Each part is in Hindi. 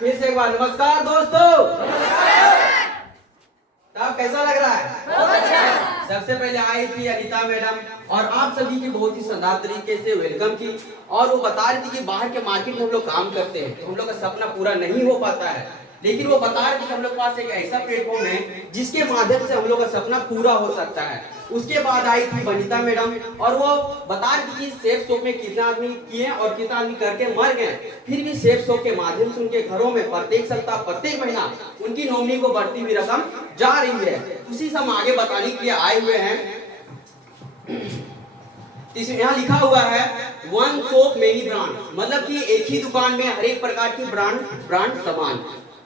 फिर से एक बार नमस्कार दोस्तों। अब कैसा लग रहा है? बहुत अच्छा। सबसे पहले आई थी अनीता मैडम और आप सभी की बहुत ही शानदार तरीके से वेलकम की और वो बता रही थी कि बाहर के मार्केट में हम लोग काम करते हैं तो हम लोग का सपना पूरा नहीं हो पाता है, लेकिन वो बता रही थी कि हम लोग के पास एक ऐसा प्लेटफॉर्म है जिसके माध्यम से हम लोग का सपना पूरा हो सकता है। उसके बाद आई थी वनिता मैडम और वो बता रही थी कि सेफ शॉप में कितना आदमी किए और कितना आदमी करके मर गए, फिर भी सेफ शॉप के माध्यम से उनके घरों में प्रत्येक सप्ताह प्रत्येक महीना उनकी नॉमिनी को बढ़ती हुई रकम जा रही है। उसी से हम आगे बताने के लिए आए हुए हैं। यहाँ लिखा हुआ है वन शॉप मेनी ब्रांड, मतलब कि एक ही दुकान में हर एक प्रकार की ब्रांड सामान।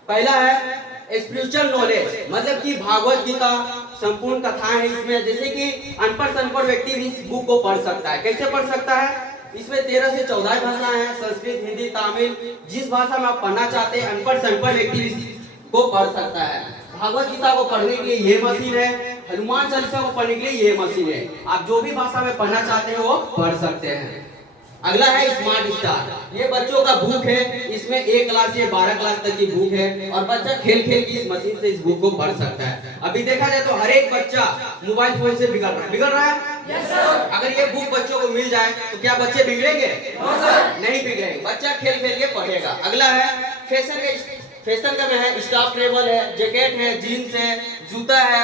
पहला है स्पिरिचुअल नॉलेज, मतलब कि भागवत गीता संपूर्ण कथाएं है इसमें, जैसे कि अनपढ़ व्यक्ति भी इस बुक को पढ़ सकता है। कैसे पढ़ सकता है? इसमें 13 से 14 भाषाएं हैं, संस्कृत, हिंदी, तमिल, जिस भाषा में आप पढ़ना चाहते हैं अनपढ़ व्यक्ति को पढ़ सकता है। भागवत गीता को पढ़ने के लिए ये मशीन है, हनुमान चालीसा को पढ़ने के लिए ये मशीन है। आप जो भी भाषा में पढ़ना चाहते हैं वो पढ़ सकते हैं। अगला है स्मार्ट स्टार, ये बच्चों का बुक है, इसमें 1 क्लास से 12 क्लास तक की बुक है और बच्चा खेल खेल की इस मशीन से इस बुक को पढ़ सकता है। अभी देखा जाए तो हर एक बच्चा मोबाइल फोन से बिगड़ रहा है। yes, अगर ये बुक बच्चों को मिल जाए तो क्या बच्चे बिगड़ेंगे? नहीं बिगड़ेंगे, बच्चा खेल खेल के पढ़ेगा। अगला है फैशन का में है स्टाफ ट्रेवल है, जैकेट है, जीन्स है, जूता है,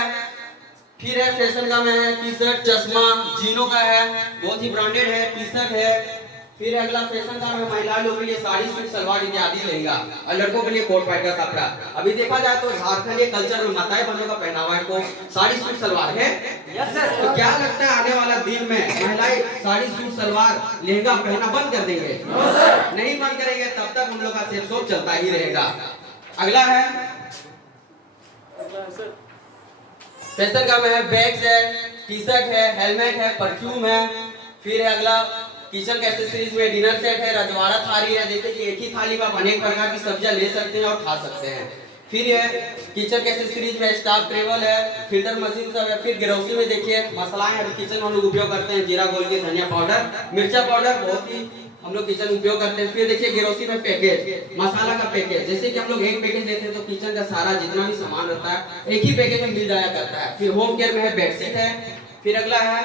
फिर है फैशन का में है टी शर्ट, चश्मा, जीनो का है, बहुत ही ब्रांडेड है, टी शर्ट है। फिर अगला फैशन का में महिला लोगों के लिए साड़ी, सूट, सलवार इत्यादि लहंगा और लड़कों के लिए कोट पैंट का कपड़ा। अभी देखा जाए तो झारखंड के कल्चर में माताएं बहनों का पहनावा है को साड़ी, सूट, सलवार है। Yes sir. तो क्या लगता है आने वाला दिन में महिलाएं साड़ी, सूट, सलवार, लहंगा पहनना बंद कर देंगे? नहीं बंद करेंगे, तब तक हम लोग का सेफ शॉप चलता ही रहेगा। अगला है फैशन का में है बैग्स है, टी शर्ट है, हेलमेट है, परफ्यूम है। फिर है अगला किचन के एक्सेसरीज में डिनर सेट है, रजवाड़ा थाली है, जैसे कि एक ही थाली में आप अनेक प्रकार की सब्जियां ले सकते हैं और खा सकते हैं। फिर है किचन के एक्सेसरीज में स्टाफ ट्रेवल है, फिल्टर मशीन सब है। फिर ग्रोसरी में देखिए मसालाएं अभी किचन में हम लोग उपयोग करते हैं, जीरा घोल के, धनिया पाउडर, मिर्चा पाउडर, बहुत ही हम लोग किचन उपयोग करते हैं। फिर देखिए ग्रोसरी में पैकेज, मसाला का पैकेज, जैसे कि हम लोग एक पैकेज लेते हैं तो किचन का सारा जितना भी सामान रहता है एक ही पैकेज में मिल जाया करता है। फिर होम केयर में है बेडशीट है। फिर अगला है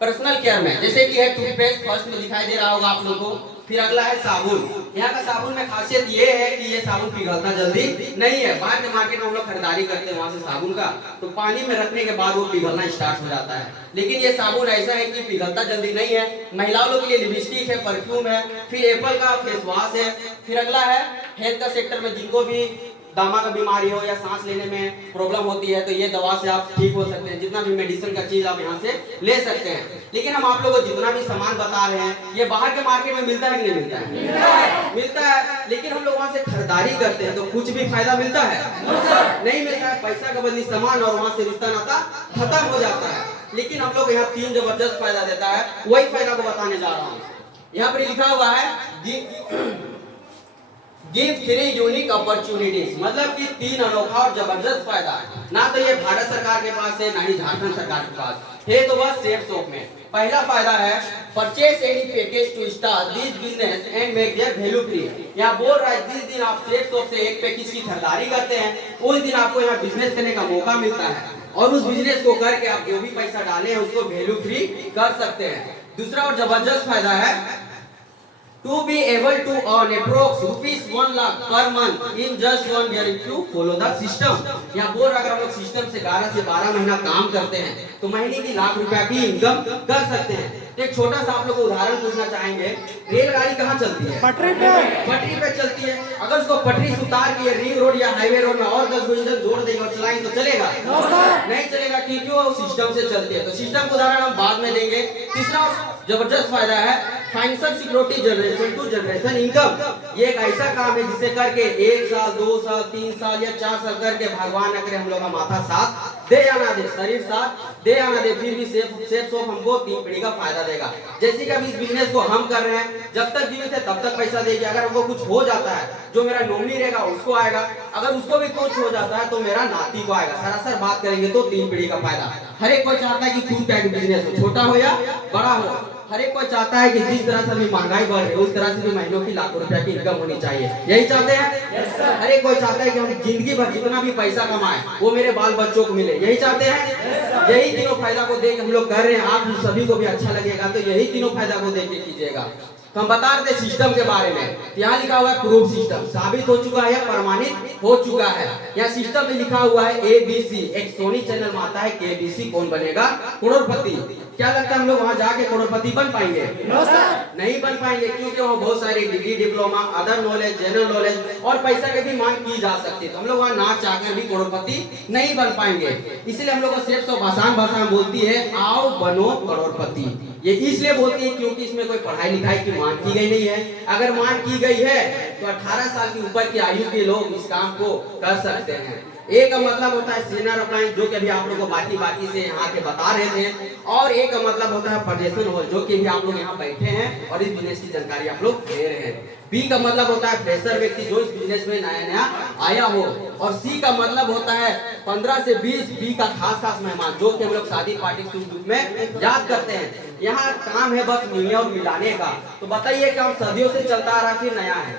पर्सनल केयर में, जैसे कि है टूथपेस्ट, फर्स्ट में दिखाई दे रहा होगा आप लोगों को। फिर अगला है साबुन। यहाँ का साबुन में खासियत ये है कि ये साबुन पिघलता जल्दी नहीं है। बाहर के मार्केट में हम लोग खरीदारी करते हैं वहां से साबुन का, तो पानी में रखने के बाद वो पिघलना स्टार्ट हो जाता है, लेकिन ये साबुन ऐसा है कि पिघलता जल्दी नहीं है। महिलाओं लोग के लिए लिपस्टिक है, परफ्यूम है, फिर एप्पल का फेस वॉश है। फिर अगला है हेल्थ का सेक्टर में, जिनको भी दमा का बीमारी हो या सांस लेने में प्रॉब्लम होती है तो ये दवा से आप ठीक हो सकते हैं। जितना भी मेडिसिन का चीज आप यहाँ से ले सकते हैं। लेकिन हम आप लोगों को जितना भी सामान बता रहे हैं ये बाहर के मार्केट में मिलता है कि नहीं मिलता है? मिलता है, लेकिन हम लोग वहाँ से खरीदारी करते हैं तो कुछ भी फायदा मिलता है? नहीं मिलता है। पैसा का बदली सामान और वहाँ से रिश्ता नाता खत्म हो जाता है। लेकिन हम लोग यहाँ 3 जबरदस्त फायदा देता है, वही फायदा को बताने जा रहा हूँ। यहाँ पर लिखा हुआ है गिव 3 यूनिक अपॉर्चुनिटीज, मतलब कि 3 अनोखा और जबरदस्त फायदा है। ना तो ये भारत सरकार के पास है ना ही झारखंड सरकार के पास है, तो बस सेफ शॉप में। पहला फायदा है purchase any package to start this business and make their value free. यहाँ बोल रहा है जिस दिन आप सेफ शॉप से एक पैकेज की खरीदारी करते हैं उस दिन आपको यहाँ बिजनेस करने का मौका मिलता है और उस बिजनेस को करके आप जो भी पैसा डाले हैं उसको वैल्यू फ्री कर सकते हैं। दूसरा और जबरदस्त फायदा है to be able to earn approx ₹1 lakh per month in just 1 year if you follow the system। यहाँ बोल रहा अगर हम लोग सिस्टम से 11 से 12 महीना काम करते हैं तो महीने की ₹1,00,000 की इनकम कर सकते हैं। एक छोटा सा आप लोग को उदाहरण पूछना चाहेंगे, रेलगाड़ी कहाँ चलती है? पटरी पे चलती है। अगर उसको पटरी से उतार के रिंग रोड या हाईवे रोड में और 10 इंजन जोड़ देंगे और चलाएंगे तो चलेगा? नहीं चलेगा, क्योंकि वो सिस्टम से चलती है। तो सिस्टम का उदाहरण हम बाद में देंगे। तीसरा जबरदस्त फायदा है financial security generation to generation income. ये एक ऐसा काम है जिसे करके 1 साल 2 साल 3 साल या 4 साल करके भगवान न करे हम लोग का माथा साथ दे या ना दे, शरीर साथ दे या ना दे, फिर भी सेफ शॉप हमको 3 पीढ़ी का फायदा देगा। जैसे कि अभी इस बिजनेस को हम कर रहे हैं, जब तक जीवित है तब तक पैसा देगी। अगर हमको कुछ हो जाता है जो मेरा नॉमिनी रहेगा उसको आएगा, अगर उसको भी कुछ हो जाता है तो मेरा नाती को आएगा। सरासर बात करेंगे तो 3 पीढ़ी का फायदा। हर एक कोई चाहता है कि खुद का एक बिजनेस हो, छोटा हो या बड़ा हो। हर एक कोई चाहता है कि जिस तरह से अभी महंगाई बढ़ रही है उस तरह से भी महीनों की लाखों रुपया की इनकम होनी चाहिए, यही चाहते हैं। हर एक कोई चाहता है कि हम जिंदगी भर जितना भी पैसा कमाए वो मेरे बाल बच्चों को मिले, यही चाहते हैं। यही तीनों फायदा को देख हम लोग कर रहे हैं, आप सभी को भी अच्छा लगेगा तो यही तीनों फायदा को देख के कीजिएगा। तो हम बता रहे थे सिस्टम के बारे में, यहाँ लिखा हुआ है प्रूफ सिस्टम, साबित हो चुका है, प्रमाणित हो चुका है। यहाँ सिस्टम में लिखा हुआ है ABC, एक सोनी चैनल में आता है KBC, कौन बनेगा करोड़पति। क्या लगता है हम लोग वहाँ जाके करोड़पति बन पाएंगे? नो सर, नहीं बन पाएंगे, क्योंकि वहाँ बहुत सारे degree, diploma, other knowledge, general knowledge और पैसा की भी मांग की जा सकती है, तो हम लोग वहाँ ना चाहकर भी करोड़पति नहीं बन पाएंगे। इसलिए हम लोग को सिर्फ तो आसान भाषा में बोलती है आओ बनो करोड़पति। ये इसलिए बोलती है क्योंकि इसमें कोई पढ़ाई लिखाई की मांग की गई नहीं है। अगर मांग की गई है तो 18 साल की ऊपर की आयु के लोग इस काम को कर सकते हैं। एक का मतलब होता है सीनियर अप्लायंस, जो कि अभी आप लोगों को बाकी से यहाँ के बता रहे थे, और एक का मतलब होता है प्रोफेशनल हो, जो कि भी आप लोग यहाँ बैठे हैं और इस बिजनेस की जानकारी आप लोग दे रहे हैं। बी का मतलब होता है फ्रेशर व्यक्ति, जो इस बिजनेस में नया आया हो, और सी का मतलब होता है 15 से 20 बी का खास मेहमान, जो कि हम लोग शादी पार्टी शुभ रूप में याद करते हैं। यहाँ काम है बस मिलने और मिलाने का। तो बताइए काम सदियों से चलता आ रहा है फिर नया है?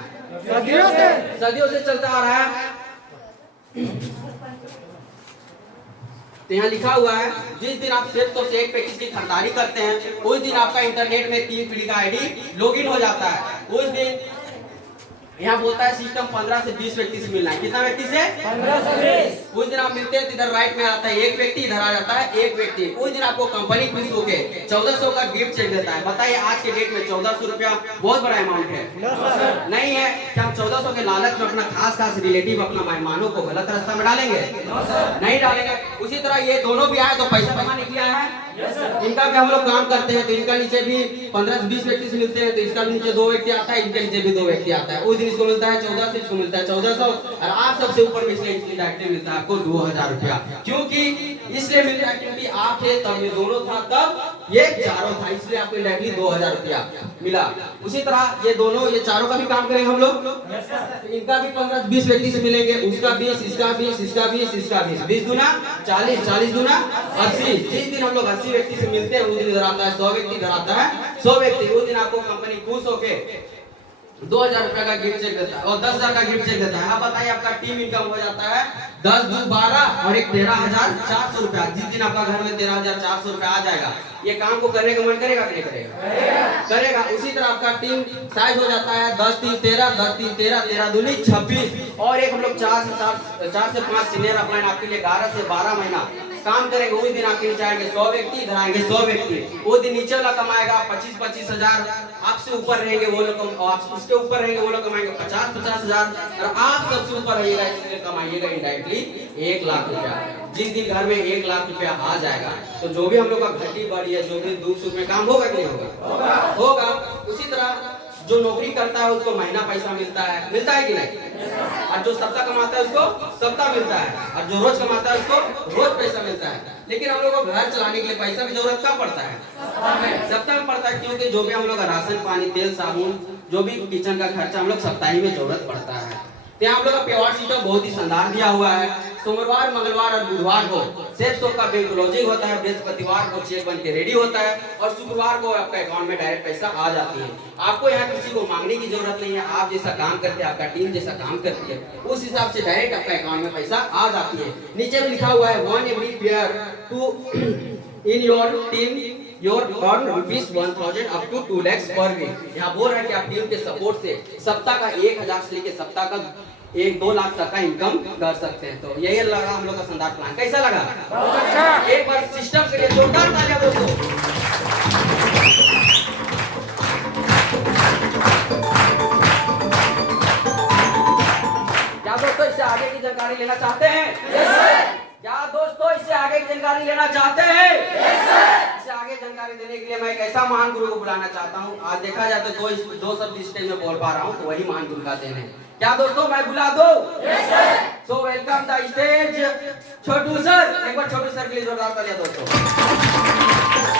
सदियों से चलता आ रहा है। तो यहाँ लिखा हुआ है जिस दिन आप सेट तो सेट पे किसी खरीदारी करते हैं उस दिन आपका इंटरनेट में 3 पीढ़ी का आईडी लॉगिन हो जाता है। उस दिन यहाँ बोलता है सिस्टम 15 से 20 व्यक्ति से मिलना है। कितना व्यक्ति से? 15 से 20। उस दिन आप मिलते हैं तो इधर राइट में आता है एक व्यक्ति, इधर आ जाता है एक व्यक्ति। उस दिन आपको कंपनी खुश होके 1400 का गिफ्ट चेक देता है। बताइए आज के डेट में 1400 रुपया बहुत बड़ा अमाउंट है? नहीं है। क्या हम 1400 के लालच में अपना खास रिलेटिव, अपना मेहमानों को गलत रास्ता में डालेंगे? नहीं डालेंगे। उसी तरह ये दोनों भी आए तो पैसा कमाने के लिए आया है। इनका भी हम लोग काम करते हैं तो इनका नीचे भी 15 से 20 व्यक्ति से मिलते हैं, तो इसका भी नीचे 2 व्यक्ति आता है, इनके नीचे भी 2 व्यक्ति आता है। उस दिन इसको मिलता है 1400, इसको मिलता है 1400, और आप सबसे ऊपर में इसलिए डायरेक्टली मिलता है आपको 2000 रुपया। क्योंकि इसलिए मिल रहा है क्योंकि आप थे तब ये दोनों था, तब ये चारों था, इसलिए आपको डायरेक्टली 2000 रुपया मिला। उसी तरह ये दोनों, ये चारों का भी काम करेंगे हम लोग। इनका भी 15 20 व्यक्ति से मिलेंगे, उसका 20, इसका 20, इसका 20, इसका 20, 20 दूना 40, 40 दूना 80। जिस दिन हम लोग 80 व्यक्ति से मिलते हैं उस दिन इधर आता है 100 व्यक्ति, इधर आता है 100 व्यक्ति। उस दिन आपको कंपनी खुश होके 2000 रुपया का गिफ्ट चेक देता है और 10,000 का गिफ्ट चेक देता है। आप बताइए आपका टीम इनकम हो जाता है 10 2 12 और एक 13,400 रुपया। जिस दिन आपका घर में 13,400 रुपया आ जाएगा, ये काम को करने का मन करेगा कि नहीं करेगा? करेगा। उसी तरह आपका टीम साइज हो जाता है 10 3 13, 10 3 13, 13 दूनी 26, और एक हम लोग 4 से 5 सीनियर अप्लाइन आपके लिए 11 से 12 महीना काम करेंगे। उस दिन आपके नीचे आएंगे 100 व्यक्ति, इधर आएंगे 100 व्यक्ति। वो दिन नीचे वाला कमाएगा 25 हजार, आपसे ऊपर रहेंगे वो लोग, आप उसके ऊपर रहेंगे वो लोग कमाएंगे 50 हजार, और आप सबसे ऊपर रहिएगा इसलिए कमाइएगा इनडायरेक्टली 1 लाख रुपया। जिस दिन घर में 1 लाख रुपया आ जाएगा तो जो भी हम लोग का घटी बढ़ी है, जो भी दुख सुख में काम होगा कि नहीं होगा? होगा। उसी तरह जो नौकरी करता है उसको महीना पैसा मिलता है कि नहीं? और जो सप्ताह कमाता है उसको सप्ताह मिलता है, और जो रोज कमाता है उसको रोज पैसा मिलता है। लेकिन हम लोग को घर चलाने के लिए पैसा की जरूरत कब पड़ता है? सप्ताह में पड़ता है, क्योंकि जो भी हम लोग राशन पानी तेल साबुन जो भी किचन का खर्चा हम लोग सप्ताही में जरूरत पड़ता है। तो हम लोग का पेवार सिस्टम बहुत ही शानदार दिया हुआ है। सोमवार, मंगलवार और बुधवार को सेफ का बैंक लॉजिंग होता है, बृहस्पतिवार को चेक बन के रेडी होता है, और शुक्रवार को आपका अकाउंट में डायरेक्ट पैसा आ जाती है। आपको यहाँ किसी को मांगने की जरूरत नहीं है। आप जैसा काम करते हैं, आपका टीम जैसा काम करती है, उस हिसाब से डायरेक्ट आपका अकाउंट में पैसा आ जाती है। नीचे में लिखा हुआ है 1 every year to in your team your earn ₹1,000 up to 2 lakhs per week। यहाँ बोल रहा है कि आप टीम के सपोर्ट से सप्ताह का 1000 से लेके सप्ताह का 1-2 लाख तक का इनकम कर सकते हैं। तो यही लगा हम लोग का शानदार प्लान। कैसा लगा? बहुत अच्छा। एक बार सिस्टम के लिए जोरदार तालियां दोस्तों। क्या दोस्तों इससे आगे की जानकारी लेना चाहते हैं? क्या दोस्तों इससे आगे की जानकारी लेना चाहते हैं? इससे आगे जानकारी देने के लिए मैं एक ऐसा महान गुरु को बुलाना चाहता हूँ। आज देखा जाए तो दो शब्द स्टेज में बोल पा रहा हूँ, तो वही महान गुरु का देन है। क्या दोस्तों मैं बुला दो? So welcome the stage Chhotu sir. एक बार छोटू सर के लिए जोरदार तालियां दोस्तों।